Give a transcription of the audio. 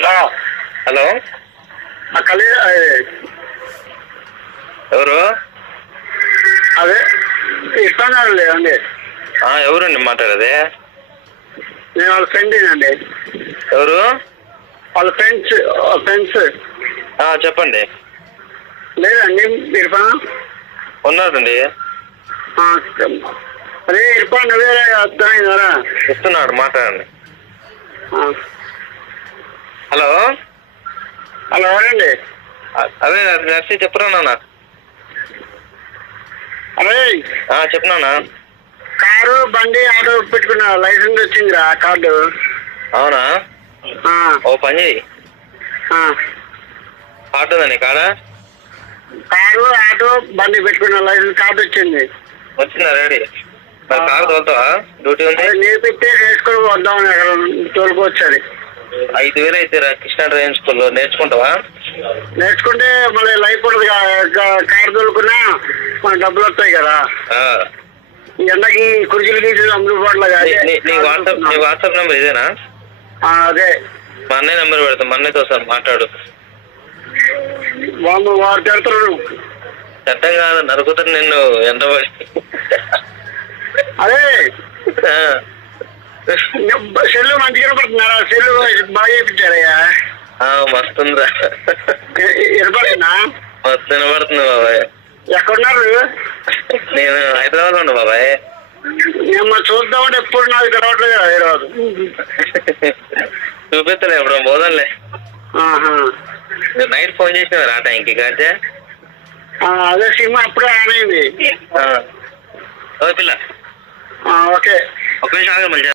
Hello ఎవరు? అదే ఇస్తాను లేదండి. ఎవరండి మాట్లాడేది? నేను వాళ్ళ ఫ్రెండ్ అండి. ఎవరు? వాళ్ళ ఫ్రెండ్స్. చెప్పండి. లేదండి ఇర్ఫాన్ ఉన్నారండి. అదే ఇర్ఫాన్ వేరే అర్థమైందా? ఇస్తున్నాడు, మాట్లాడండి. హలో హలో ఎవరండి? అదే నర్సి చెప్పురా నాన్న. అదే చెప్పునా. కారు బండి ఆటో పెట్టుకున్నా, లైసెన్స్ వచ్చిందిరా కార్డు. అవునా? ఓ పని చెయ్యి. ఆటో ఉందా నీ కాడ? కారు ఆటో బండి పెట్టుకున్న లైసెన్స్ కార్డు వచ్చింది. వచ్చిందా? రెడీ. మరి కారు తోలుతావా? డ్యూటీ ఉంది. నేర్పిస్తే నేర్చుకుని వద్దాం, తోలుకోవచ్చు. అది 5,000 అయితే రా కృష్ణా డ్రైవింగ్ స్కూల్లో నేర్చుకుంటావా? నేర్చుకుంటే మళ్ళీ లైఫ్ ఉండదు. కారు తోలుకున్నా మన డబ్బులు వస్తాయి కదా. ఎండకి కుర్చీలు గీసులు అందుబాటులో. నీ వాట్సాప్ నెంబర్ ఇదేనా? అదే. మా అన్నయ్య నెంబర్ పెడతాం, మా అన్నయ్యతో సార్ మాట్లాడు. వాడు తిడతారు. చట్టం కాదు, నరుకుతారు నిన్ను ఎంత. అదే సెల్లు మంచిగా పడుతున్నారా? సెల్లు బాగా చేయించారయ్యా. మస్తుందిరా. వినపడుతుందా? మస్తు వినపడుతుంది బాబాయ్. ఎక్కడున్నారు? నేను హైదరాబాద్ లో ఉన్నా బాబాయ్. మేము చూద్దామంటే ఎప్పుడు నాకు తెలవట్లేదు కదా హైదరాబాద్. చూపిస్తాను, ఎప్పుడు పోదాంలే. నైట్ ఫోన్ చేసినావు ఆ టైంకి కాచే. అదే సినిమా అప్పుడే ఆన్ అయింది. ఓ పిల్ల, ఓకే. ఒక నిమిషం ఆగమని